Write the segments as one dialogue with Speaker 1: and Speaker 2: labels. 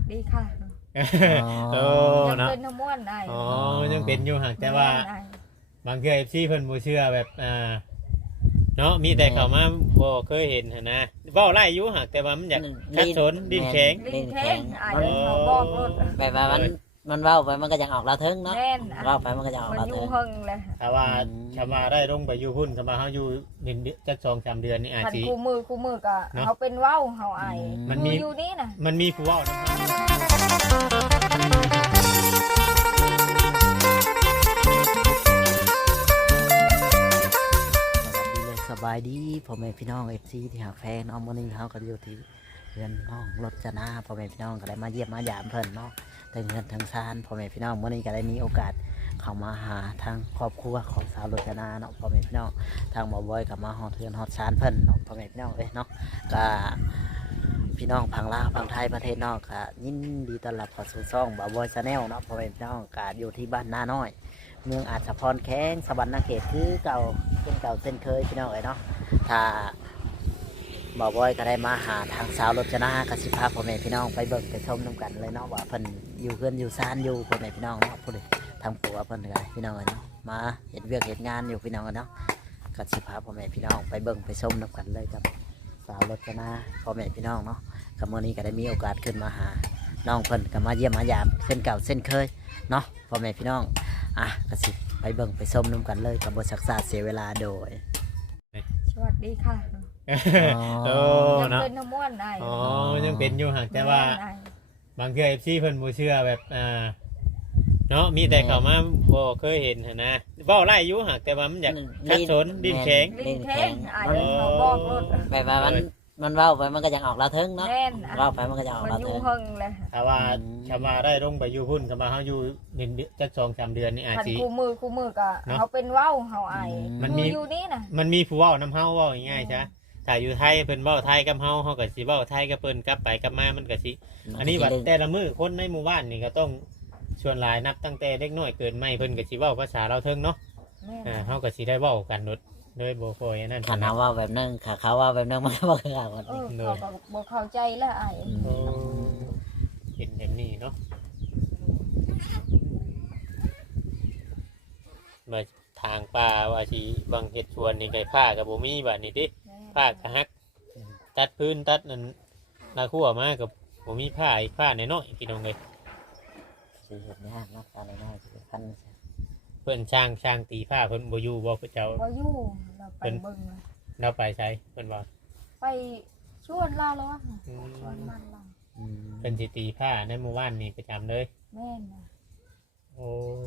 Speaker 1: ดีค่ะ
Speaker 2: โอ้
Speaker 1: ยัง
Speaker 2: เนาะ
Speaker 1: เป็นน้ำม้วนได้
Speaker 2: อ๋อยังเป็นอยู่ห่างแต่ว่าบางเทื่อ FC เพิ่นบ่เชื่อแบบเนาะมีแต่เข้ามาบ่เคยเห็นหันนะเว้าไล่อยู่ห่างแต่ว่ามันอยากคัดสนดินแข็ง
Speaker 1: ลิ้นแข็งเขาบอกรถ
Speaker 3: แบบว่ามันเว้าไปมันก็ยังออกลาทึงเนาะ
Speaker 1: แน่น
Speaker 3: เว้าไปมันก็ยังออก
Speaker 1: มัน
Speaker 3: ลา
Speaker 1: อ
Speaker 3: ทึ
Speaker 1: ยู่
Speaker 3: ง
Speaker 1: เฮิงเลย
Speaker 2: ถ้าว่าชาวาได้ลงไปอยู่พุ่นสมาเฮาอยู่จัก2-3 เดือนนี่อาจ
Speaker 1: ขัน
Speaker 2: สิ
Speaker 1: คู่มือก็เขาเป็นเว้าเขาไอ
Speaker 2: มันมี
Speaker 1: อยู่นี่นะ
Speaker 2: มันมีผู้เว้านำ
Speaker 3: สบายดีพ่อแม่พี่น้อง FC ที่หาแฟนน้องมื้อนี้เฮาก็อยู่ที่เรือนน้องรจนาพ่อแม่พี่น้องก็ได้มาเยี่ยมมายามเพิ่นเนาะทั้งเรือนทั้งซานพ่อแม่พี่น้องมื้อนี้ก็ได้มีโอกาสเข้ามาหาทางครอบครัวของสาวรจนาเนาะพ่อแม่พี่น้องทางหมอบอยก็มาฮอดเรือนฮอดซานเพิ่นเนาะพ่อแม่พี่น้องเอ้ยเนาะก็พี่น้องพังลาวพังไทยประเทศนอกก็ยินดีต้อนรับเข้าสู่ช่องบ่าวบอยชาแนลเนาะพ่อแม่พี่น้องก็อยู่ที่บ้านนาน้อยเมืองอาจสะพรแข้งสวรรค์นาเขตคือเก่าเป็นเก่าเส้นเคยพี่น้องเอ้ยเนาะถ้าบ่าวบอยก็ได้มาหาทางสาวรจนากสิพาพ่อแม่พี่น้องไปเบิ่งไปชมน้ำกันเลยเนาะว่าเพิ่นอยู่เพื่อนอยู่ซ่านอยู่พ่อแม่พี่น้องเนาะพูดเลยทำปัวเพิ่นเลยพี่น้องเอ้ยเนาะมาเห็นเวียกเห็นงานอยู่พี่น้องเอ้ยเนาะกสิพาพ่อแม่พี่น้องไปเบิ่งไปชมน้ำกันเลยกับสาวรจนาพ่อแม่พี่น้องเนาะกับมื้อนี้ก็ได้มีโอกาสขึ้นมาหาน้องเพิ่นก็มาเยี่ยมมายามเส้นเก่าเส้นเคยเนาะพ่อแม่พี่น้องกสิไปเบิ่งไปชมน้ำกันเลยกับบทศักษาเสียเวลาโดย
Speaker 1: สวัสดีค่ะ
Speaker 2: โอ้
Speaker 1: ยัง
Speaker 2: เนาะ
Speaker 1: เป็นน้ำม้วนได้
Speaker 2: อ๋อยังเป็นอยู่ห่างแต่ว่าบางเทื่อ FC เพิ่นบ่เชื่อแบบเนาะมีแต่เข้ามาบ่เคยเห็นหันนะเว้าไล่อยู่ห่างแต่ว่ามันอยากคัดสนดินแข็ง
Speaker 1: ลิ้นแข็งเขาบอกรถ
Speaker 3: แบบว่ามันเว้าไปมันก็ยังออกลาทึงเนาะ
Speaker 1: แน่น
Speaker 3: เว้าไปมันก็ยังออก
Speaker 1: มัน
Speaker 3: ลา
Speaker 1: อ
Speaker 3: ทึ
Speaker 1: ยู่
Speaker 3: ง
Speaker 1: เฮิงเลย
Speaker 2: ถ้าว่าชาวาได้ลงไปอยู่พุ่นสมาเฮาอยู่จัก2-3 เดือนนี่อาจ
Speaker 1: ขัน
Speaker 2: สิ
Speaker 1: คู่มือก็เขาเป็นเว้าเขาไอ
Speaker 2: มันมี
Speaker 1: อยู่นี่นะ
Speaker 2: มันมีผู้เว้านำเฮาเว้าง่ายๆจ้ะถ้าอยู่ไทยเพิ่นเว้าไทยกับเฮาเฮาก็สิเว้าไทยกับเพิ่นกลับไปกลับมามันก็สิอันนี้ว่าแต่ละมื้อคนในหมู่บ้านนี่ก็ต้องชวนหลายนับตั้งแต่เด็กน้อยเกิดใหม่เพิ่นก็สิเว้าภาษาเราวเทิงเนาะ
Speaker 1: แม่น
Speaker 2: เฮาก็สิได้เว้ากันโดยบ่ค่อยอันนั้น
Speaker 3: ขันเขาว่าแบบนึงขาเขาว่าแบบนึงมันก็บอกกัน
Speaker 1: เขาก็บอกเข้าใจแล้วไอ้
Speaker 2: โอ้เห็นแบบนี้เนาะมาทางป่าว่าสิบางเฮ็ดชวนนี่ไก่ผ้าก็บ่มีบัดนี้ติผ้าก็ฮักตัดพื้นตัดนั่นนาคั่วมาก็บ่มีผ้าอีกผ้าน้อยๆพี่น้องเอ้ย
Speaker 3: สิเห็นยากนะตาน้อยๆสิพัน
Speaker 2: เพิ่นช่างตีผ้าเพิ่นบ่อยู่บ่เพิ่นเจ้า
Speaker 1: บ่อยู่เราไปเบิ่งเลย
Speaker 2: เราไปใช้เพิ่นว่า
Speaker 1: ไปชวนเราแล้วอะชวนมันเรา
Speaker 2: เพิ่นสิตีผ้าในหมู่บ้านนี่ประจำเลย
Speaker 1: แม่นนะ
Speaker 2: โอ้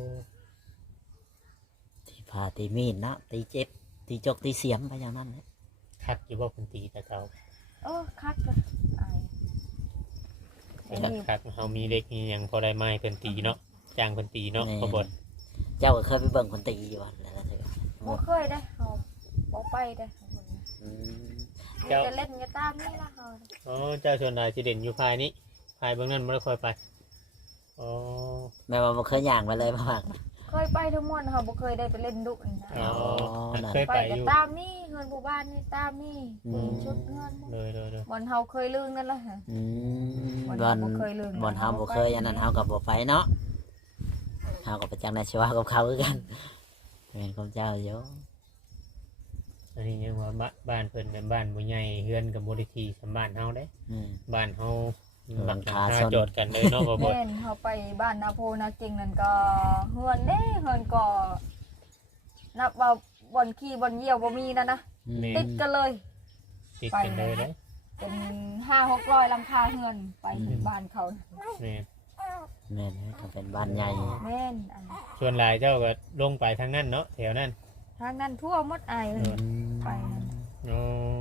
Speaker 3: ตีผ่าตีมีดนะตีเจ็บตีจกตีเสียมไปอย่างนั้นเลย
Speaker 2: คักอยู่บ่เพิ่นตีแต่เขา
Speaker 1: คักเลยไอ้นี่
Speaker 2: คักเฮามีเด็กมีหยังพอได้ไม้เพิ่นตีเนาะจ้างเพิ่นตีเนาะบ่บ่น
Speaker 3: เจ้าก็เคยไปเบิ่งคนตีอยู่วันแล้วเถอะ
Speaker 1: บ่เคยได้เขาบ่ไปได้เขาจะเล่นกีตาร์นี่ละเขา
Speaker 2: อ๋อเจ้าส่วนใหญ่สิเด่นอยู่ภายนี้ภายเบื้องนั้นบ่ได้ค่อยไปอ๋อ
Speaker 3: แม่ว่าบ่เคยย่างไปเลยมาบ้าง
Speaker 1: เคยไปทั้งมวลเขาบ่เคยได้ไปเล่นดุนะ
Speaker 2: อ๋อ
Speaker 3: น่ะ
Speaker 2: เคย
Speaker 1: ไป
Speaker 2: ไปอ
Speaker 1: ก็
Speaker 2: ยู่
Speaker 1: ตามนี่เงินหมู่บ้านนี่ตามนี่ชุดเงิน
Speaker 2: เลย
Speaker 1: บอลเฮาเคยลืมนั่นแหละฮะ
Speaker 3: บอล
Speaker 1: บ่เคยลืม
Speaker 3: บอลเฮาบ่เคยอันนั้นเฮากับบ่ไปเนาะเฮากับประจังในชีวะกับเขาคือกันแม่นของเจ้าอยู่
Speaker 2: อันนี้ยังว่าบ้านเพิ่นเป็นบ้านบ่ใหญ่เฮือนก็บ่ได้ที่สำบ้านเฮาเด้ บ้านเฮาหลังคาโจทย์กันเลยเนาะบ่บ่
Speaker 1: แม่นเฮาไปบ้านนาโพนาเก่งนั่นก็เฮือนเด้เฮือนก็นับว่าบ่อนขี้บ่อนเยี่ยวบ่มีนั่นนะติดกันเลย
Speaker 2: ติดกันเลยเด้
Speaker 1: เป็น500-600หลังคาเฮือนไปถึงบ้านเขา
Speaker 2: แม่น
Speaker 3: แม่นก็เป็นบ้านใหญ่
Speaker 1: แม่น
Speaker 2: ส่วนหลายเจ้าก็ลงไปทางนั้นเนาะแถวนั้น
Speaker 1: ทางนั้นทั่วหมดไอ้ไป
Speaker 2: อ๋อ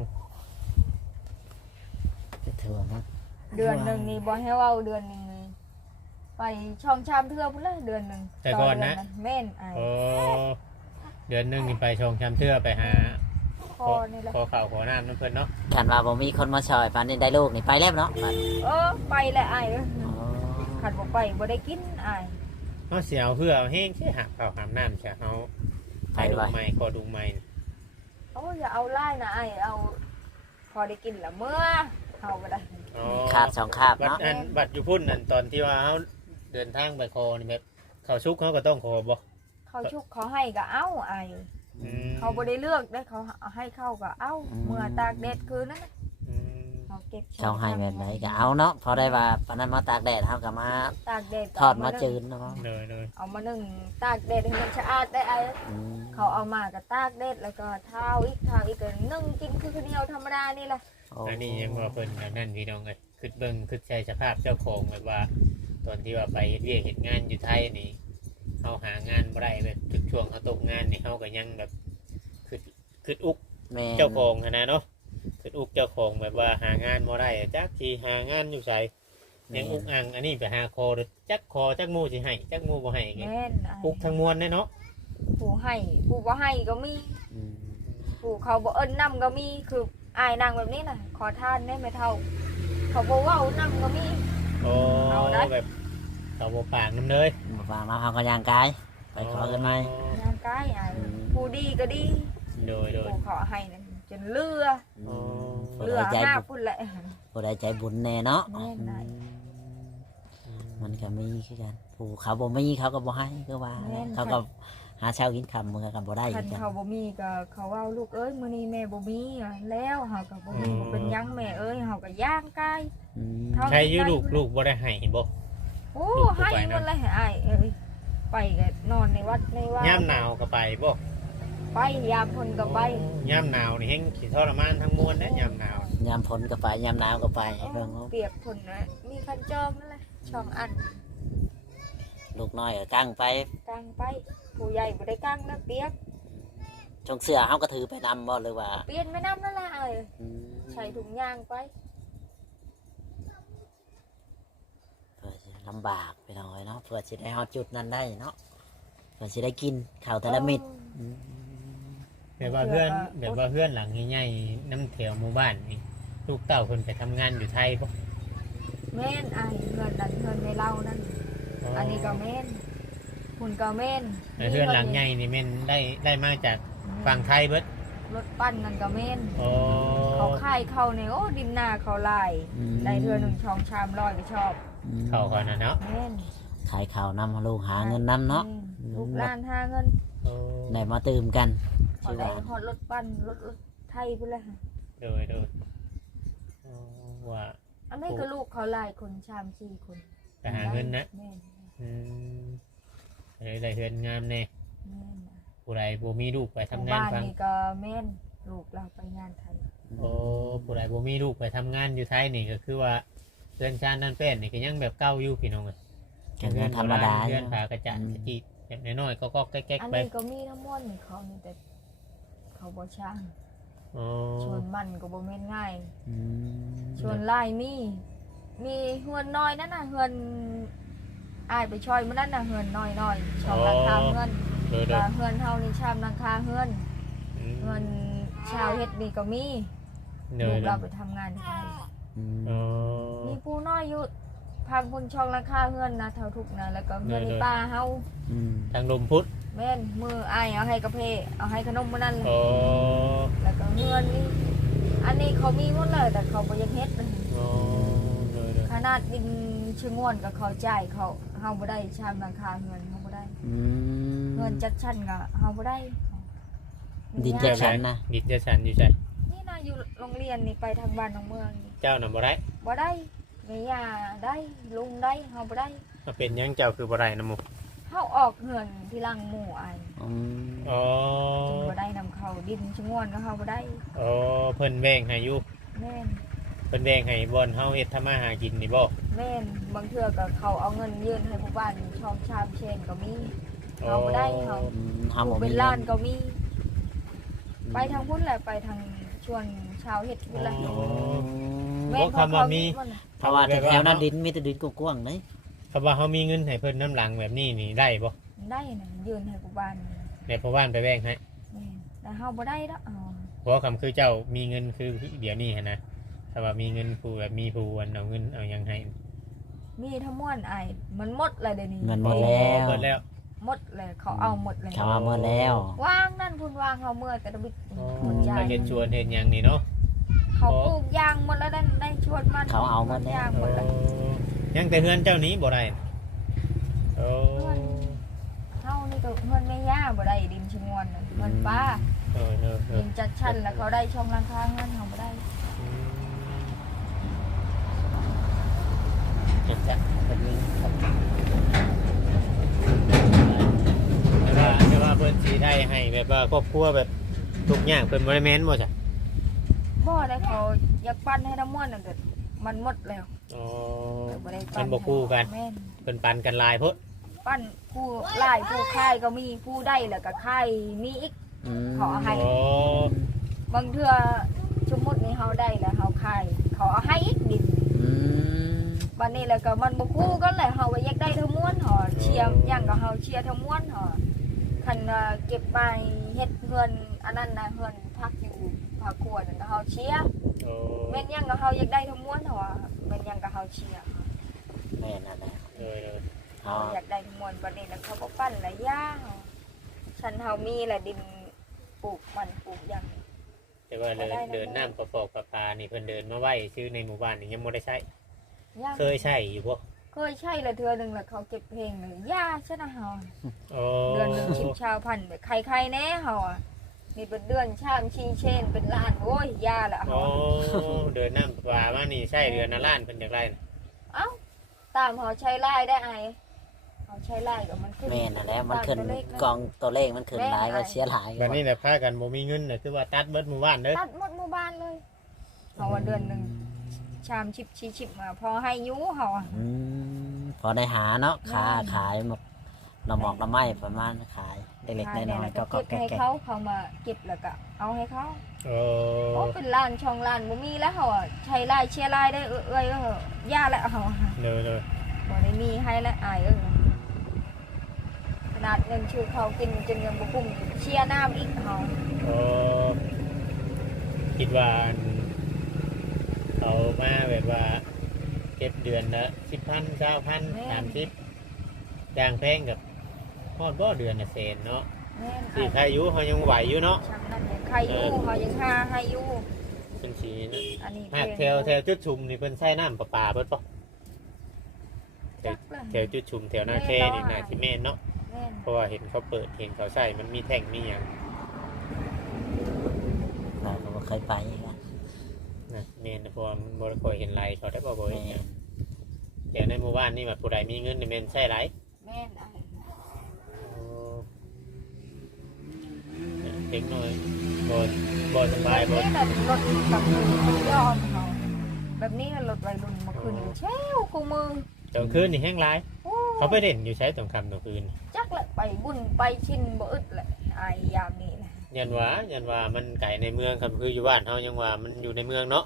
Speaker 3: จะถือว่า
Speaker 1: เดือนหนึงนี่บ่ให้เว้าเดือนหนึงนี่ไปช่องชามเทื่อพุ่นละเดือนหนึงแม่นไอ้
Speaker 2: โอ้เดือนหนึงนี่ไปชงชำเทื่อไปหา
Speaker 1: พอนี่แหละ
Speaker 2: ขอข้าวขอน้ำนั่นเพิ่นเนาะ
Speaker 3: คันว่าบ่มีคนมาช่วยปานนี้ได้ลูกนี่ไปแล้วเนาะ
Speaker 1: ไปแหละไอ้ขันบ่ไปบ่ได้กินไอ้
Speaker 2: เฮาสิเอาเพื่อเอาแห้งสิหักข้าวหามน้ำใช่เฮาไปดุงไม้ขอดุงไม้
Speaker 1: อย่าเอาไล่นะไอ้เอาพอได้กินละเมื่อเฮาบ่ได้
Speaker 2: อ๋อ
Speaker 3: คาบ2คาบ
Speaker 2: บัต
Speaker 3: เนาะ
Speaker 2: รบัตรอยู่พุ่นนั่นตอนที่ว่าเฮาเดินทางไปคอนี่แบบเขาชุกเขาก็ต้องขอบ่
Speaker 1: เขาชุกเขาให้ก็เอาไอ
Speaker 2: อืม
Speaker 1: เขาบ่ได้เลือกได้เขาเอาให้เข้าก็เอาเมื่อตากแดดคืนนั้นน่ะ
Speaker 2: อืม
Speaker 1: เขาเก็บ
Speaker 3: เขาให้แบบไหนก็เอาเนาะพอได้ว่าปานนั้นมาตากแดดเฮาก็มา
Speaker 1: ตากแดดก็
Speaker 3: ทอด
Speaker 1: เ
Speaker 3: มาจืดเนาะ
Speaker 2: เลย
Speaker 1: เอามานึ่งตากแดดให้มันสะอาดได้ไอ
Speaker 3: อืม
Speaker 1: เขาเอามาก็ตากแดดแล้วก็เท้าอีกก็นึ่งกินคือคนเดียวธรรมดานี่แหละ
Speaker 3: โอ้
Speaker 2: อันนี้ยังว่าเพิ่นอันนั่นพี่น้องเอ้ยคือเบิ่งคือใจสภาพเจ้าของแบบว่า ตอนที่ว่าไปเฮ็ดเวียกเฮ็ดงานอยู่ไทยนี่เฮาหางานบ่ได้แบบทุกช่วงเฮาตกงานนี่เฮาก็ยังแบบคืออุก
Speaker 3: แม่
Speaker 2: เจ้าของหั้นนะเนาะคืออุกเจ้าของแบบว่าหางานบ่ได้จักสิหางานอยู่ไสยังอุกอังอันนี้ไปหาคอจักคอจักหมู่สิให้จักหมู่บ่ให้ไง
Speaker 1: แม่นไอ้
Speaker 2: อุกทั้งมวลแน่เนาะ
Speaker 1: ผู้ให้ผู้บ่ให้ก็มี
Speaker 3: อืม
Speaker 1: ผู้เขาบ่เอิ้นนำก็มีคืออายนางแบบนี้น่ะขอทานได้ไม่เท่า เขาบ่เว้านำก็มี
Speaker 2: โอ้
Speaker 1: เอาได้
Speaker 2: แบบเขาบ่ปากนำเลย
Speaker 3: บ่ฟังเนาะเฮาก็ย่างกายไปขอกันใหม่
Speaker 1: ร่างกายอายผู้ดีก็ดี
Speaker 2: โดย
Speaker 1: ผู้ขอให้นั่นจนเลือ
Speaker 3: อืมผู้
Speaker 1: เลื
Speaker 3: ใด
Speaker 1: อ
Speaker 3: ใจ
Speaker 1: ห้า
Speaker 3: บุญ
Speaker 1: พุ่นแหละ
Speaker 3: ผู้ใดใจบุญแน่เนาะ
Speaker 1: แม่นได้
Speaker 3: มันก็มีคือกันผู้เขาบ่มีเขาก็บ่ให้คือว่าเขาก็หาเช้ากินค่ำมื้อก็บ่ได้
Speaker 1: คั
Speaker 3: คื
Speaker 1: น
Speaker 3: อกัน
Speaker 1: เขาบ่มีก็เขาเว้าลูกเอ้ยมื้อนี้แม่บ่มีแล้วเฮาก็บ่มีบ่เป็นหยังแม่เอ้ยเฮาก็ย่างกาย
Speaker 3: อืม
Speaker 1: เท่า
Speaker 2: ใครอยู่ลูกบ่ได้ให้บ่
Speaker 1: โอ้ให้หมดเลยให้อ้ายเอ้ยไปก็นอนในวัดในว่าย
Speaker 2: ามหนาวก็ไปบ่
Speaker 1: ไปยามพ้นก็ไป
Speaker 2: ยามหนาวนี่แฮงสิทรมานทั้งมวลนะยามหนาวย
Speaker 3: ามฝนก็ไปยามหนาวก็ไปเบิ่งเอา
Speaker 1: เปียกพ้นนะมีคันจอมนั่นแหละช่องอัน
Speaker 3: ลูกน้อยก็กั้งไป
Speaker 1: กลางไปผู้ใหญ่บ่ได้กลางนะเปียก
Speaker 3: ชงเสื้อเฮาก็ถือไปนำบ่หรือว่า
Speaker 1: เปลี่ยนแม่น้ำนั่นแหละเอ้ย
Speaker 3: อืม
Speaker 1: ใส่ถุงยางไป
Speaker 3: เพื่อสิลำบากไปหน่อยเนาะเพื่อสิได้ฮอดจุดนั้นได้เนาะเพื่อสิได้กินข้าวแต่ละเม็ดอืม
Speaker 2: แบบว่าเพื่อนหลังใหญ่ๆน้ำแถวหมู่บ้านนี่ลูกเต้าเพิ่นไปทำงานอยู่ไทยบ่
Speaker 1: แม่นไอ้เงินดันเงินในเล่านั่นอันนี้ก็แม่นคุณก็แม่น
Speaker 2: แต่เพื่อนหลังใหญ่นี่แม่นได้มาจากฝั่งไทยเบิด
Speaker 1: รถปั้นนั่นก็แม่น
Speaker 2: อ๋อ
Speaker 1: เขาค่ายเขาในโอ้ดินนาเขาลาย
Speaker 3: อืม
Speaker 1: ได้เธอหนึ่งช่องชามร้อยก็ชอบ
Speaker 3: อืม
Speaker 2: เข้าก่อนนะเนาะ
Speaker 1: แม่น
Speaker 3: ขายข้าวนำลูกหาเงินนำเนาะ
Speaker 1: แม่ลูกหลานหาเงิน
Speaker 2: โอ้
Speaker 3: ได้มาตื่มกัน
Speaker 1: เขา
Speaker 3: ชื่อ
Speaker 1: ได้
Speaker 3: ว่า
Speaker 1: ฮอดรถปั้นรถไทยพุ่นเลย
Speaker 2: โดยอ๋อว่า
Speaker 1: อันนี้ก็ลูกเขาลายคนชามสี่คน
Speaker 2: ไปหาเงินนะ
Speaker 1: แม่น
Speaker 2: อืมได้เฮือนงามแน่
Speaker 1: แม่น
Speaker 2: ผู้ใดบ่มีลูกไปทำ
Speaker 1: หมู่
Speaker 2: งาน
Speaker 1: บ้าน
Speaker 2: ฟัง
Speaker 1: นี่ก็แม่นลูกเราไปงานไทย
Speaker 2: โอ้ผู้ใดบ่มีลูกไปทำงานอยู่ไทยนี่ก็คือว่าเรือนชานนั่นเป็นนี่ก็ยังแบบเก่าอยู่พี่น้องเอ้ย
Speaker 3: ก็เงินธรรมดา
Speaker 2: เรื
Speaker 3: เนาะ
Speaker 2: อนผากระจัดกระจีดแบบน้อยๆก็แก๊ก
Speaker 1: อัน
Speaker 2: ๆไป
Speaker 1: นี้ก็มีน้ำมันต์เขานี่แต่เขาบ่ช่าง
Speaker 2: อ๋อ
Speaker 1: ชวนมันก็บ่แม่นง่าย
Speaker 3: อืม
Speaker 1: ชวนไล่มีเฮือนน้อยนั่นน่ะเฮือนอายไปช่อยมันนั่นน่ะเฮือนน้อยๆช่องราคาเฮือน
Speaker 2: โดย
Speaker 1: ก็เฮือนเฮานี่ชามราคาเฮือน
Speaker 2: อืม
Speaker 1: เฮือนชาวเฮ็ดนี่ก็มี
Speaker 2: โด
Speaker 1: ลู
Speaker 2: ย
Speaker 1: กเราไปทำงานที่ไทย
Speaker 3: อืม
Speaker 2: อ๋อ
Speaker 1: มีผู้น้อยอยู่พังพุ่นช่องราคาเฮือนนะเท่าทุกนะแล้วก็เฮือนในป่าเฮา
Speaker 3: อืม
Speaker 2: ทางลมพุทธ
Speaker 1: แม่นมืออายเอาให้กาแฟเอาให้ขนมมื้อนั้นเลย
Speaker 2: อ๋อ
Speaker 1: แล้วก็เฮือนนี่อันนี้เขามีหมดเลยแต่เขาบ่อยังเฮ็ดนะ
Speaker 2: อ๋อโดย
Speaker 1: ขนาดดินชะงวนกับเขาจ่ายเขาเฮาบ่ได้ชามราคาเงินเฮาบ่ได้
Speaker 3: อืม
Speaker 1: เงินจัดชั้นก็เฮาบ่ได้
Speaker 3: ดินจัดชั้นนะ
Speaker 2: ดิดจะสันอยู่ใช่
Speaker 1: นี่นะอยู่โรงเรียนนี่ไปทางบ้านทางเมืองนี่
Speaker 2: เจ้าน่ะบ่ได้
Speaker 1: บ่ได้แม่ย่าได้ลุงได้เฮาบ่ได้
Speaker 2: มาเป็นหยังเจ้าคือบ่ได้นะหมู่
Speaker 1: เฮาออกเงินที่หลังหมู่อ้าย
Speaker 3: อืม
Speaker 2: อ๋อ
Speaker 1: จึงบ่ได้นำเขาดินชะงวนก็เฮาบ่ได้
Speaker 2: อ๋อเพิ่นแบ่งให้อยู่
Speaker 1: แม่น
Speaker 2: เพิ่นแบ่งให้บ่อนเฮาเฮ็ดทำมาหากินนี่บ่
Speaker 1: แม่นบางเทื่อก็เขาเอาเงินยื่นให้ผู้บ้านช่องชามเชนก็มีเฮาบ่ได้เฮา
Speaker 3: อืมเฮาบ่
Speaker 1: เป็
Speaker 3: มี
Speaker 1: นล้านก็มี ไปทางพุ่นแหละไปทางชวนชาวเฮ็ดพุ่นแหละ
Speaker 2: อ๋อ
Speaker 1: แม่น
Speaker 2: บ่คำว่ามี
Speaker 1: เขาน่ะ
Speaker 3: เพราะว่าแถวๆนั้นดินมีแต่ดินกว้างๆเด้
Speaker 2: คำว่าเฮามีเงินให้เพิ่นน้ำหลังแบบนี้นี่ได้บ่
Speaker 1: ได้นะยืนให้กูบ้านนี่
Speaker 2: ในพ่อบ้านไปแบ่งให้
Speaker 1: แม่นแต่เฮาบ่ได้ดอกเอา
Speaker 2: เพราะคำคือเจ้ามีเงินคือเดี๋ยวนี้หันนะถ้าว่ามีเงินผู้แบบมีผู้อันเอาเงินเอาหยังให้
Speaker 1: มีทั้งมวลไอ้ายมันหมดเลยเดี๋ยวนี้
Speaker 3: เงินหมดแล้ว
Speaker 2: หมดแล้ว
Speaker 1: หมดเลยเขาเอาหมดเลย
Speaker 3: เขาเอาหมดแล้ว
Speaker 1: วางนั่นพุ่นวางเฮาเมื่อแต่ละบิดหมดใจ
Speaker 2: ไปเฮ็ดชวนเฮ็ดหยังนี่เนาะ
Speaker 1: เเขาปลูกยางหมดแล้วได้ชวนมัน
Speaker 3: เขาเอาหมดแล้ว
Speaker 1: ยางหมดแล้ว
Speaker 2: ยังแต่เฮือนเจ้านี้บ่ได้โอ้
Speaker 1: เฮานี่ก็เงินไม่ย่าบ่ได้ดินชงวนน่ะเงินป้า
Speaker 2: เออ
Speaker 1: ดินจัดชั้นแล้วเขาได้ช่องราคาเงินเขาบ่ได้
Speaker 3: เจ็บจ้ะเป็นนี้
Speaker 2: แต่ว่าเพิ่นสิได้ให้แบบว่าครอบครัวแบบทุกอย่างเพิ่นบ่ได้แม่นบ่จ้ะ
Speaker 1: บ่ได้เขาอยากปั้นให้น้ำมันน่ะก็มันหมดแล้ว
Speaker 2: อ๋อ
Speaker 1: บ่ได้
Speaker 2: มันบ่คู่กัน
Speaker 1: แม่น
Speaker 2: เพิ่นปันกันหลายพุ่น
Speaker 1: ปั้นผู้ไล่ผู้ค่ายก็มีผู้ได้แล้วก็ค่ายมีอีก ขอให้
Speaker 2: อ๋อบ
Speaker 1: างเทื่อสมมุตินี่เฮาได้แล้วเฮาค่ายเขาเอาให้อีกดิน บัดนี้แล้วก็มันบ่คู่กันเลยเฮาก็อยากได้ทั้งม้วนหอเชียร์อย่างก็เฮาเชียร์ทั้งม้วนหอคันเก็บไปเฮ็ดเงินอันนั้นนะเงินพักอยู่พักครัวนั่นก็เฮาเชียร์
Speaker 2: โอ้
Speaker 1: แม่นหยังก็เฮาอยากได้ทั้งม้วนหอแม่นหยังก็เฮาเชียร์
Speaker 3: แม่นั่นแหละ
Speaker 2: เออ
Speaker 3: เอา
Speaker 1: อยากได้ทั้งม้วนบัดนี้แล้วเขาบ่ปั้นหลายอย่างฉันเฮามีแหละดินปลูกมันปลูกหยัง
Speaker 2: แต่ว่าเดินน้ำประกอบประปานี่เพิ่นเดินมาไว้ชื่อในหมู่บ้านนี่ยังบ่ได้ใช้
Speaker 1: ยัง
Speaker 2: เคยใช้อยู่บ่
Speaker 1: เคยใช่ละเทื่อนึงแล้วเขาเก็บเพลงเลยย่าชนะเฮา
Speaker 2: โอ้
Speaker 1: เดือนหนึงชิมชาวพันธุ์แบบใครๆแน่เฮาอ่ะนี่เป็นเดือนชามชิงเชนเป็นล้านโอ้ยย่าละเฮา
Speaker 2: โอ้เดินน้ำประปามานี่ใช้เดือนละล้านเพิ่นจักไรน่ะ
Speaker 1: เอ้าตามเฮาใช้ไล่ได้ไอเฮาใช้ไล่ก็มันขึ้น
Speaker 3: แม่นั่นแหละมันขึ้น
Speaker 1: ตาตัวเลขะ
Speaker 3: กองตัวเลขมันขึ้นหลายก็เสียหลาย
Speaker 2: บัดนี้น่ะพากันบ่มีเงินน่ะคือว่าตัดเบิดหมู่บ้านเด้อ
Speaker 1: ตัดหมดหมู่บ้านเลยเฮาว่าเดือนหนึงชามชิบชีชิบมาพอให้อยูเฮาอะ
Speaker 3: พอได้หาเนาะขาขายหมกหน่อหมอกหน่อไม้ประมาณขายเล็กๆน้อยๆก็
Speaker 1: เก็บ
Speaker 3: แก่
Speaker 1: ให้เขามาเก็บแล้วก็เอาให้เขา
Speaker 2: โอ้
Speaker 1: โอ้เป็นล้านช่องล้านบ่มีแล้วเฮาอะใช้ไล่เชียร์ไล่ได้เอ้ยย่าแล้วเฮาอะ
Speaker 2: เด้อ
Speaker 1: บ่ได้มีให้และอายขนาดเงินชื่อเขากินจนยังบ่คุ้มเชียร์น้ำอีกเฮา
Speaker 2: โอ้คิดว่าอันเอามาแบบว่าเก็บเดือนละ10,000 20,000 30อย่างแพงกับฮอดบ่เดือนละแสนเนาะ
Speaker 1: แม่น
Speaker 2: สิใครอยู่เฮายังไหวอยู่เนาะ
Speaker 1: ช่างนั้นยังใครอยู่เฮายังหาให้อยู่
Speaker 2: เพิ่นสิ
Speaker 1: อันนี้
Speaker 2: หากแถวจุดชุมนี่เพิ่นใช้น้ำประปาเบิดบ่
Speaker 1: จักละ
Speaker 2: แถวจุดชุมแถวหน้าแคนี่น่าสิแม่นเนาะ
Speaker 1: แม่น
Speaker 2: เพราะว่าเห็นเขาเปิดเห็นเขาใช้มันมีแท่งมีหยัง
Speaker 3: เราก็บ่เคยไปกัน
Speaker 2: นะแม่นเพราะว่ามันบ่ได้ค่อยเห็นไรเขาได้บ่บ่เห็นหยัง
Speaker 3: แม่
Speaker 2: เดี๋ยวในหมู่บ้านนี่แบบผู้ใดมีเงินนี่แม่นใช้หลาย
Speaker 1: แม่นอาย
Speaker 2: เด็กน้อยบ่สบายบ่
Speaker 1: นี่น่ะรถกับมันยอมเฮาแบบนี้น่ะรถวัยรุ่นมาขึ้นเช้วกูมือ
Speaker 2: ตอนคืนนี่แห้งหลาย
Speaker 1: โอ้
Speaker 2: เขาไปเด่นอยู่ใช้ตอนค่ำตอนคืน
Speaker 1: จักละไปบุญไปชินบ่อึดแหละอายยามนี้นะ
Speaker 2: ยันว่ามันไก่ในเมืองครับคืออยู่บ้านเฮายังว่ามันอยู่ในเมืองเนาะ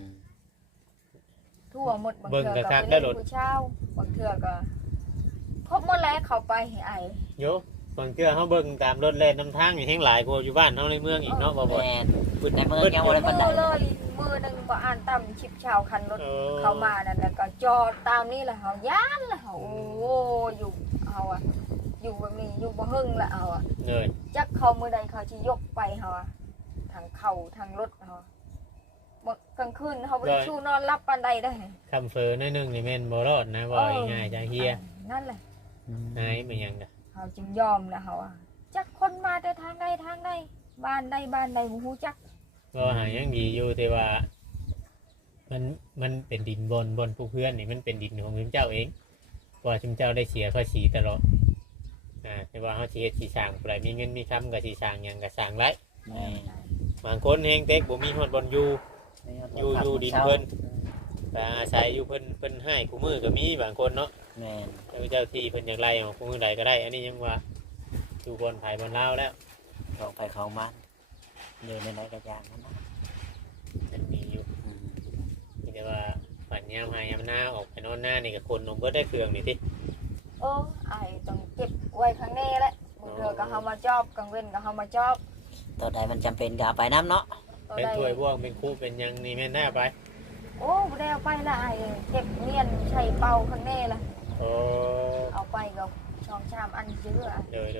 Speaker 1: ทั่วหมดบาง
Speaker 2: เบิ่ง
Speaker 1: เทื่
Speaker 2: ก
Speaker 1: อ
Speaker 2: ระ
Speaker 1: ก็
Speaker 2: ซัก
Speaker 1: ไป
Speaker 2: ได้
Speaker 1: เล่น
Speaker 2: รถ
Speaker 1: ผู้เช่าบางเทื่อก็ครบหมดแล้วเขาไปให้อาย
Speaker 2: โยบางเทื่อเฮาเบิ่งตามรถแล่นน้ำทางนี่แห้งหลายกว่าอยู่บ้านเฮาในเมืองอีกเนาะบ่บ่
Speaker 3: แม่ในเมืองยังบ่ได้ปานใด
Speaker 1: มือเลยมือหนึงบ่อ่านต่ำชิบชาวคันรถ
Speaker 2: เออ
Speaker 1: เขามานั่นแล้วก็จอดตามนี่แหละเฮาย่านละเฮาโอ้อยู่เฮาอะอยู่แบบนี้อยู่บ่หึงละเฮาอะ
Speaker 2: เหนื่อย
Speaker 1: จักเขามื้อใดเขาสิยกไปเฮาอะทางเข้าทางรถเฮาบ่กลางคืนเฮาบ่ได้ชูนอนหลับปานใดได้
Speaker 2: คำเฟอหนิดนึงนี่แม่นบ่รอดนะว่าง่ายๆจะเฮีย
Speaker 1: นั่นแหละ
Speaker 2: หายไปหยังน่ะ
Speaker 1: เฮาจึงยอมแล้วเฮาอะจักคนมาแต่ทางใดทางใดบ้านใดบ้านใดบ่ฮู้จัก
Speaker 2: ก็หายังดีอยู่แต่ว่า มันเป็นดินบนผู้เพื่อนนี่มันเป็นดินของชุมเจ้าเองเพราะว่าชุมเจ้าได้เสียภาษีตลอดแต่ว่าเขาสิเฮ็ดสิสร้างผู้ใดมีเงินมีคำก็สิสร้างหยังก็สร้างได้
Speaker 3: แม่
Speaker 2: บางคนเฮงเต็กบ่มีฮอดบอนอยู่อยู่ดินเพิ่นก็อาศัยอยู่เพิ่นให้คู่มือก็มีบางคนเนาะ
Speaker 3: แม่
Speaker 2: เจ้าที่เพิ่นอยากไล่ของคู่มือใดก็ได้ อันนี้ยังว่าอยู่บนไผบนลาวแล้ว
Speaker 3: ของไปของมันอยู่ในไหนกระยางนั่นนะ
Speaker 2: มันมีอยู่มีแต่ว่าฝันยามหายามหน้าออกไปนอนหน้านี่ก็คนลงเบิดได้เครื่องนี่ติ
Speaker 1: ไอ้ต้องเก็บไว้ข้างในแหละมื้อเทื่อก็เฮามาจอบกลางเว้นก็เฮามาจอบ
Speaker 3: ตัวใดมันจำเป็นก็เอาไปน้ำเนาะ
Speaker 1: ตัว
Speaker 2: เป็น
Speaker 1: ใด
Speaker 2: ถ้วยบ่วงเป็นคู่เป็นหยังนี่แม่นหน้าไป
Speaker 1: โอ้บ่ได้เอาไปละไอ้เก็บเงียนใส่เป่าข้างในละ
Speaker 2: โอ้
Speaker 1: เอาไปก็ช่องชามอันเจืออะ
Speaker 2: เลย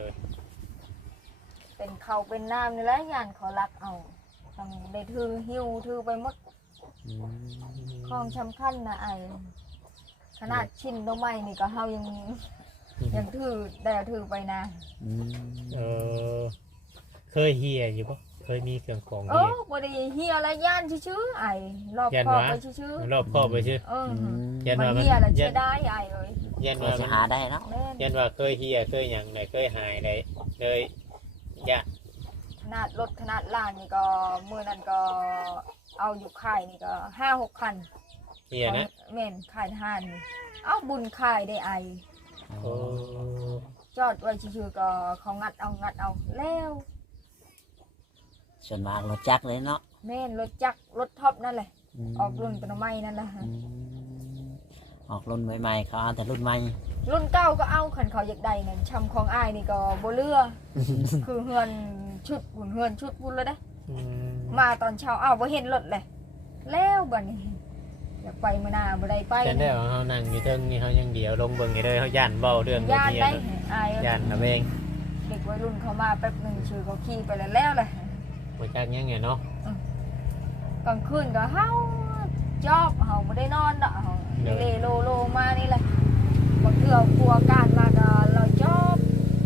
Speaker 1: เป็นเขาวเป็นน้ำนี่แหละย่านเขารักเอาต้องได้ถือหิ้วถือไปหมด
Speaker 3: อืม
Speaker 1: ของสำคัญนะไอ้ขนาดชิ้นตัวใหม่นี่ก็เฮายังถือแต่ถือไปนะ
Speaker 3: อืม
Speaker 2: เออเคยเฮียอยู่ปะเคยมีเครื่องของ
Speaker 1: เอ
Speaker 2: เฮีย
Speaker 1: อบ่ได้เฮียอะไรย่านชื่อๆไอ้รอบ
Speaker 2: ย่าน
Speaker 1: คอบ
Speaker 2: วะ
Speaker 1: ไปชื่อ
Speaker 2: รอบครอบไปชื่อ
Speaker 1: ๆเออ
Speaker 2: ยัน
Speaker 1: มัน
Speaker 2: ว่ามัน
Speaker 1: เฮียแล้ว
Speaker 2: ยั
Speaker 1: เชื่อน ได้ไอ้เอ้ย
Speaker 2: ยัน
Speaker 3: ก็
Speaker 2: ว่า
Speaker 3: จะ
Speaker 2: มัน
Speaker 3: หาได้เนาะ
Speaker 1: แม่น
Speaker 2: ยันว่าเคยเฮียเคยหยังไหนเคยหายไหนเลยยะ
Speaker 1: ขนาดรถขนาดล่างนี่ก็มื้อนั้นก็เอาอยู่ค่ายนี่ก็5-6 คัน
Speaker 2: เฮียนะ
Speaker 1: แม่นค่ายทหารนี่เอาบุญค่ายได้ไอ
Speaker 2: โอ้
Speaker 1: จอดไว้ชื่อๆก็เขางัดเอาแล้ว
Speaker 3: ส่วนมากรถจักรเลยเนาะ
Speaker 1: แม่นรถจักรรถท็อปนั่นแหละออกรุ่นเป็นไม้นั่นแหละ
Speaker 3: อืมออกรุ่นใหม่ๆเขาเอาแต่รุ่นใหม่
Speaker 1: รุ่นเก่าก็เอาขันเขาอยากได้เนี่ยชำของอายนี่ก็บ่เลือ คือเฮือนชุดหุ่นเฮือนชุดพุ่นแล้วได้
Speaker 2: อืม
Speaker 1: มาตอนเช้าอ้าวบ่เห็นรถเลยแล้วบัดนี้อยากไปมื้อหน้าบ่ได้ไป
Speaker 2: ฉันได้ว่าเขานั่งอยู่เทิงนี่เขายังเดียวลงเบิ่งอยู่เลยเขาย่านเบ้าเรื่อง
Speaker 1: ย่าน
Speaker 2: เฮีย
Speaker 1: ได้
Speaker 2: เนอะ
Speaker 1: อาย
Speaker 2: ย่านนะเอง
Speaker 1: เด็กวัยรุ่นเขามาแป๊บหนึงชื่อเขาขี่ไปแล้วเลย
Speaker 2: หัวจักยังไงเนาะ
Speaker 1: กลางคืนก็เฮาจอบเฮาบ่ได้นอนดอกเฮาเลโลมานี่แหละบ่เทื่อกลัวการมาก็เราจอบ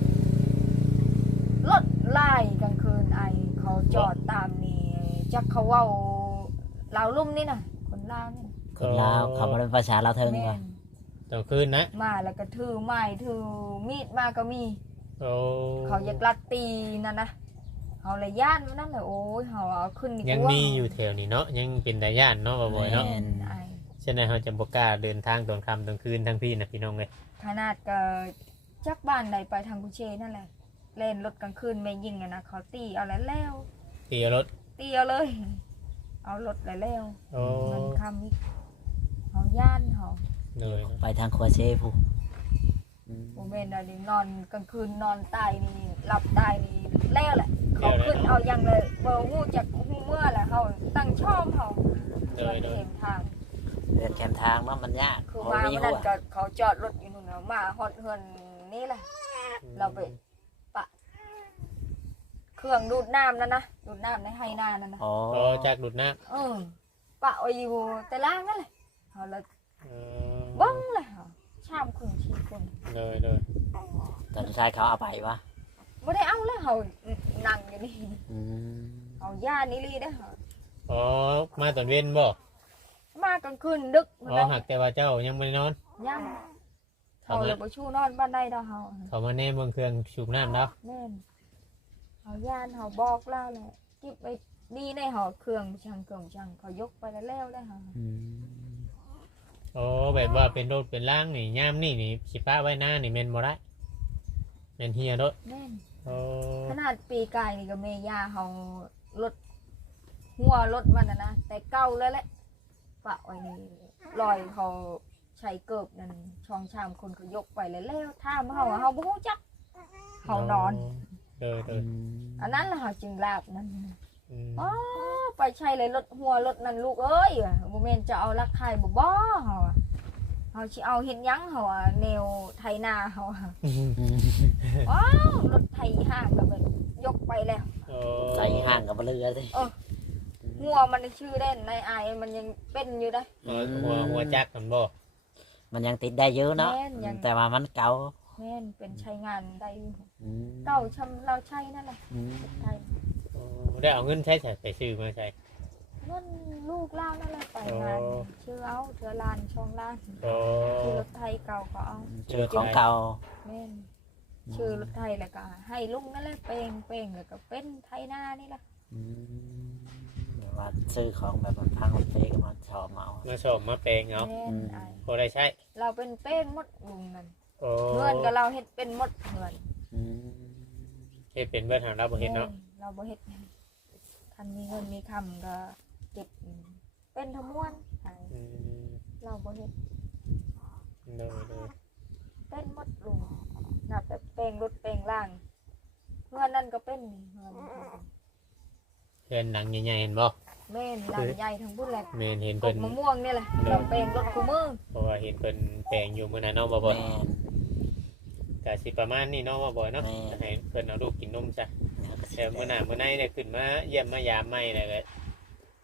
Speaker 1: รถไล่กลางคืนไอเขาจอดตามนี่จักเขาเว้าลาวลุ่มนี่น่ะคนลาวนี่น่ะ
Speaker 3: คนลาวเขาบ่เป็นภาษาลาวเทิง
Speaker 1: แม่
Speaker 3: ว่ะ
Speaker 1: น
Speaker 2: ตอนคืนนะ
Speaker 1: มาแล้วก็ถือไม้ถือมีดมาก็มี
Speaker 2: โอ้
Speaker 1: เขาอยากลัดตีนั่นนะเฮาเลยย่านมันนั่นแหละโอ้ยเฮาเอาขึ้นดีกว่า
Speaker 2: ยังมีอยู่แถวนี้เนาะยังเป็นตาย่านเนาะบ่อยๆเนาะ
Speaker 1: แม่นไอ
Speaker 2: ฉะนั้นเขาจะบ่กล้าเดินทางตอนค่ำตอนคืนทั้งพี่นะพี่น้องเลย
Speaker 1: ขนาดก็จักบ้านใดไปทางกุเชนั่นแหละเล่นรถกลางคืนไม่ยิงอะนะเขาตีเอาแล้ว
Speaker 2: ตีรถ
Speaker 1: ตีเอาเลย เอารถแล้ว
Speaker 2: โอ้
Speaker 1: เงินคำอีกเขาย่านเขา
Speaker 2: เหนื่อย
Speaker 3: ไปทางครัวเชฟูอืม
Speaker 1: โมเมนต์อะไรนอนกลางคืนนอนใต้นี่หลับใต้นี่แล้วแหละเขาขึ้นเอายังเลยเบอร์หูจากหูเมื่อแหละเขาตั้งช่อมเขา
Speaker 2: เหนื่อย
Speaker 1: เห็นทาง
Speaker 3: เดินแคมทางเนาะมันยาก
Speaker 1: คือ
Speaker 3: เขา
Speaker 1: มา
Speaker 3: มี
Speaker 1: วัน
Speaker 3: หั
Speaker 1: นั้น
Speaker 3: ว
Speaker 1: ก็เขาจอดรถอยู่นู่นน่ะมาฮอดเฮือนนี่แหละ เราไปปะ เครื่องดูดน้ำนั่นนะดูดน้ำในไฮนานั่นนะ
Speaker 3: อ๋อ
Speaker 2: โอ้จากหลุดน้
Speaker 1: เออปะไว้อยู่แต่ล่างนั่นแหละเขาเลย
Speaker 2: ำ
Speaker 1: บ้งเลยค่ะชามครึ่งชีคน
Speaker 2: เหนื่อย
Speaker 3: ตอนสุดท้ายเขาเอาไปวะ
Speaker 1: ไม่ได้เอาแล้วเขานั่งอยู่นี่
Speaker 3: อืม
Speaker 1: เอาย่านี่ลีได้อค่ะ
Speaker 2: อ๋อมาตอนเว้นบ่
Speaker 1: มากลางคืนดึก
Speaker 2: อ๋อหักแต่ว่าเจ้ายังไม่ได้นอน
Speaker 1: ย่างเขาเลยไปชูนอนบ้านได้ดอกเขา
Speaker 2: เขามาแน่เมืองเครื่องสูบน้ำแล้ว
Speaker 1: แม่นเขาย่านเขาบอกแล้วแหละเก็บไปดีในหอเครื่องช่างเขายกไปแล้วได้ค่ะ
Speaker 3: อืม
Speaker 2: โอ้แบบว่าเป็นรถเป็นล่างนี่ย่ามนี่สิป้าไว้หน้านี่เมนบ่ได้เมนเฮียรถ
Speaker 1: แม่น
Speaker 2: โอ้
Speaker 1: ขนาดปีกายนี่ก็เมย่าเขารถหัวรถมันนะแต่เก่าแล้วแหละปะไว้นี่ลอยเขาใช้เกิบนั่นช่องชามคนเขายกไปแล้วท่ามเขาบ่ฮู้จักเขานอน
Speaker 2: เดิน
Speaker 3: อืม
Speaker 1: อันนั้นล่ะเขาจึงลาบนั่น
Speaker 2: ๆ
Speaker 1: อ๋อไปใช่เลยรถหัวรถนั่นลูกเอ้ยบ่แม่นจะเอารักใครบ่บ่เฮาอะเฮาสิเอาเฮ็ดหยังเฮาอะแนวไถนาเฮาอะ
Speaker 3: อืม
Speaker 1: ว้าวรถไถห้างก็แบบยกไปแล้ว
Speaker 2: โอ้
Speaker 3: ใส่ห่างกับเรือสิ
Speaker 1: หัวมันชื่อเด่นในอายมันยังเป็นอยู่ได้
Speaker 2: หัวจักกันบ่
Speaker 3: มันยังติดได้เยอะเนาะ
Speaker 1: แม่นยัง
Speaker 3: แต่ว่ามันเก่า
Speaker 1: แม่นเป็นใช้งานได้อยู่
Speaker 3: อืม
Speaker 1: เก่าชำเราใช้นั่นแหละ
Speaker 3: อืม
Speaker 1: ไทย
Speaker 2: ได้เอาเงินใช้ไปซื้อมาใช้
Speaker 1: นั่นลูกเล่านั่นแหละไปงานชื่อเอาเถือลานช่องลาน
Speaker 2: โอ้
Speaker 1: ชื่อรถไทยเก่าก็เอา
Speaker 3: เจอของเก่า
Speaker 1: แม่นชื่อรถไทยแล้วก็ให้ลุงนั่นแหละเป้งแล้วก็เป็นไทยหน้านี่แหละ
Speaker 3: อืมแบบว่าซื้อของแบบมันพังมันเฟก็มาชอบเอา
Speaker 2: มาสอบมาแปลงเอา
Speaker 1: แม่นไอ
Speaker 2: พอได้ใช้
Speaker 1: เราเป็นเป้งหมดลุงนั่น
Speaker 2: โอ้
Speaker 1: เงินก็เราเฮ็ดเป็นหมดเงิน
Speaker 3: อืม
Speaker 2: เฮ็ดเป็นเบิดหาเราบ่เฮ็ดเนาะ
Speaker 1: เราบ่เฮ็ดคันมีเงินมีคำก็เก็บเป็นทั้งมวลไอ้
Speaker 2: อืม
Speaker 1: เราบ่เฮ็ด
Speaker 2: เด้อ
Speaker 1: เป็นหมดลุงนับแบบเป้งรถเป้งล่างเงินนั่นก็เป็นเงิน
Speaker 2: เพื่อนหนังใหญ่ๆเห็นบ่
Speaker 1: แม่นหลังใหญ่ทั้งบุญแหละ
Speaker 2: แม่นเห็น
Speaker 1: ก
Speaker 2: เพิ่
Speaker 1: บ
Speaker 2: น
Speaker 1: มะม่วงนี่แหละเราเป้งรถคู่มือ
Speaker 2: เพราะว่าเห็นเพิ่นแปลงอยู่มื้อนั้นเนาะบ่บ่
Speaker 3: แม่น
Speaker 2: ก็สิประมาณนี้เนาะบ่บ่เนาะ
Speaker 3: แม่
Speaker 2: ให้เพิ่นเอาลูกกินนมซะแต่มื้อหน้ามื้อในเนี่ยขึ้นมาเยี่ยมมายามใหม่แล้วก็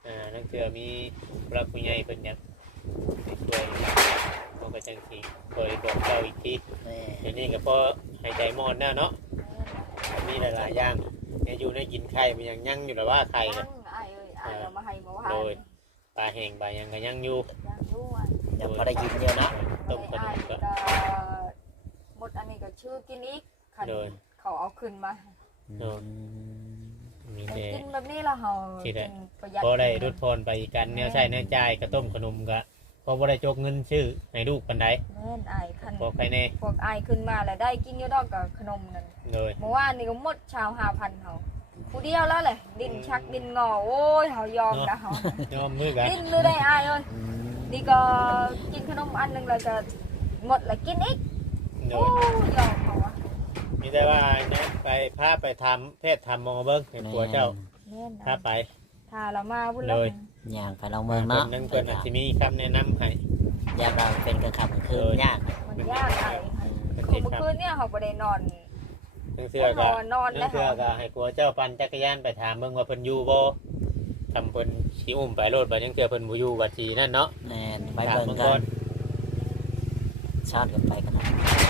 Speaker 2: นั่นคือมีพระผู้ใหญ่เพิ่นอยากให้ช่วยเขาก็จังสิคอยบอกเจ้าอีกที
Speaker 3: แม่
Speaker 2: เดี๋ยวนี้ก็พอหายใจหมดแล้วเนาะมีหลายๆอย่างเนี่ยอยู่ในกินไข่มันยังยั่งอยู่แต่ว่าไข่
Speaker 1: ยั
Speaker 2: น่ะ
Speaker 1: งอ้ายเอ้ยอ้ายเอามาให้เมื่อวาน
Speaker 2: โดยปลาแห้งปลายังก็ยั่งอยู่
Speaker 1: ยังด้วย
Speaker 3: ยังบ่ได้กินเดียวเนาะ
Speaker 2: ต้มขนมก็
Speaker 1: หมดอันนี้ก็ชื่อกินอีกคัน
Speaker 2: โดย
Speaker 1: เขาเอาขึ้นมา
Speaker 2: โดย มี
Speaker 1: ยัง
Speaker 2: แต่
Speaker 1: กินแบบนี้ละเฮา
Speaker 2: ที่ได้
Speaker 1: กินประหยัด
Speaker 2: พอได้รุดพรไปกันแนวใช้แนวจ่ายก็ต้มขนมก็พอบ่ได้จกเงินซื้อให้ลูกปานใด
Speaker 1: แม่นอ้ายคัน
Speaker 2: พอใครแน่
Speaker 1: พวกอ้ายขึ้นมาแล้วได้กินอยู่ดอกกับขนมนั่น
Speaker 2: โดย
Speaker 1: เมื่อวานนี่ก็หมดชาว 5,000เฮาผู้เดียวแล้วแหละดินชักดินงอโอ้ยเฮายอมแล้วเฮาย
Speaker 2: อมมือกัน
Speaker 1: ดินเลยได้อ้ายเอ้ย
Speaker 3: อืม
Speaker 1: นี่ก็กินขนมอันหนึงแล้วก็หมดแล้วกินอีก
Speaker 2: โด
Speaker 1: โอ้
Speaker 2: ย
Speaker 1: ยยอมเขาอะ
Speaker 2: มีแต่ว่าเนี่ยไปพาไปทำเพศทำหมอเบิ้งให้ผัวเจ้า
Speaker 1: แม่น
Speaker 2: พา
Speaker 1: อะ
Speaker 2: ไป
Speaker 1: ถ้าเรามาพุ่นแล้
Speaker 2: เล
Speaker 1: วย
Speaker 3: ย่างไปลองเมือง
Speaker 2: เพิ่
Speaker 3: เนาะ
Speaker 2: นนั่นเพิ่นอาจจะมีคำแนะนำให้
Speaker 3: ยามเราเป็นกลางค่ำกลางคืนยาก
Speaker 1: มันยากไอ้
Speaker 2: เป็น
Speaker 1: คือ
Speaker 2: ที่
Speaker 1: เมื่อ
Speaker 2: ครับ
Speaker 1: คืนเนี่ยเขาบ่ได้นอน
Speaker 2: นั่งเสือก็
Speaker 1: นอน
Speaker 2: นั่
Speaker 1: แล้
Speaker 2: ง
Speaker 1: ว
Speaker 2: เสือก็ให้ผัวเจ้าปั่นจักรยานไปถามเบิ่งว่าเพิ่นอยู่บ่ทำเพิ่นสิอุ้มไปรถบัดยังเสือเพิ่นบ่อยู่บัดทีนั่นเนาะ
Speaker 3: แม่นไป
Speaker 2: ถาม
Speaker 3: เบิ่ง
Speaker 2: เบิ่ง
Speaker 3: กั
Speaker 2: ก่อน
Speaker 3: นชาติกันไปกันนะ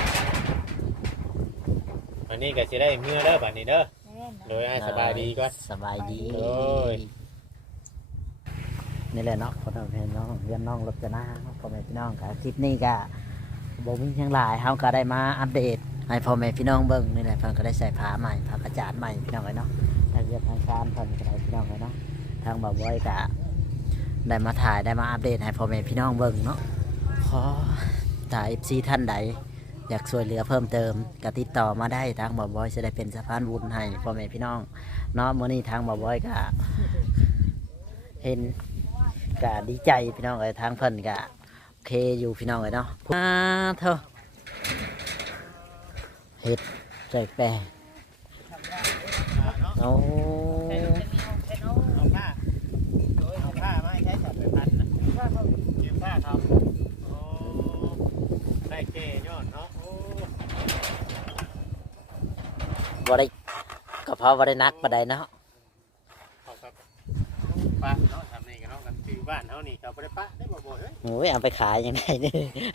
Speaker 2: วันนี้ก็สิได้เมื่อเด้อบัดนี้เด้อ
Speaker 1: แม่น
Speaker 2: โดยให้สบายดีก่อน
Speaker 3: สบายดี
Speaker 2: โอ้ย
Speaker 3: นี่แหละเนาะพ่อแม่พี่น้องเรียนน้องรถจะหน้าพ่อแม่พี่น้องกับคลิปนี้ก็บ่มีหยังหลายเฮาก็ได้มาอัปเดตให้พ่อแม่พี่น้องเบิ่งนี่แหละเพิ่นก็ได้ใส่ผ้าใหม่ผ้ากระจาดใหม่พี่น้องเอ้ยเนาะทางเรื่องทางการเพิ่นก็ได้พี่น้องเอ้ยเนาะทางบ่าวบอยก็ได้มาถ่ายได้มาอัปเดตให้พ่อแม่พี่น้องเบิ่งเนาะขอถ้า FC ท่านใดอยากช่วยเหลือเพิ่มเติมก็ติดต่อมาได้ทางบ่าวบอยจะได้เป็นสะพานบุญให้พ่อแม่พี่น้องเนาะมื้อนี้ทางบ่าวบอยก็เห็นก็ดีใจพี่น้องเอ้ยทางเพิ่นก็โอเคอยู่พี่น้องเอ้ยเนาะเถอะเฮ็ดใจแปลโอ้
Speaker 2: เอาผ้าโดยเอาผ้ามาให้ใช้จับไปพันนะยืมผ้าเขาโอ้ได้เกยอดเนาะโอ้
Speaker 3: บ่ได้กระเพาะบ่ได้นักปานใดเนาะ
Speaker 2: ขอบครับป้าเนาะทำนี่กันเนาะกันคือบ้านเฮานี่เขาบ่ได้ป้าได้บ่เฮ้ย
Speaker 3: โอ้ยเอาไปขายยังไงเนี่ย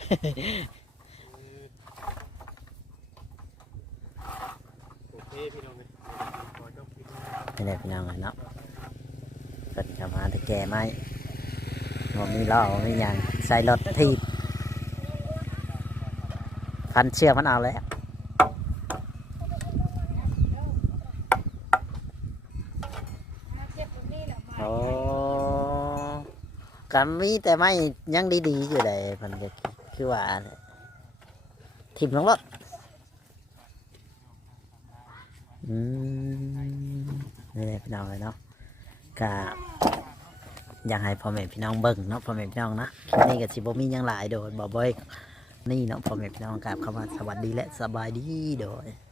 Speaker 2: โอเคพี่น้องเลยขอจบคลิป
Speaker 3: นี่แหละพี่น้องเนาะเพิ่นเข้ามาตะแกไม้บ่มีล้อบ่มีหยังใส่รถทีบพันเชือกมันเอาแล้วโอ้กันมีแต่ไม้ยังดีๆอยู่เลยเพิ่นก็คือว่าทิ่มลงรถนี่แหละพี่น้องเลยเนาะก็อยากให้พ่อแม่พี่น้องเบิ่งเนาะพ่อแม่พี่น้องนะคลิปนี้ก็สิบ่มีหยังหลายโดยบ่บ่อยนี่เนาะพ่อแม่พี่น้องกราบคำว่าสวัสดีและสบายดีโดย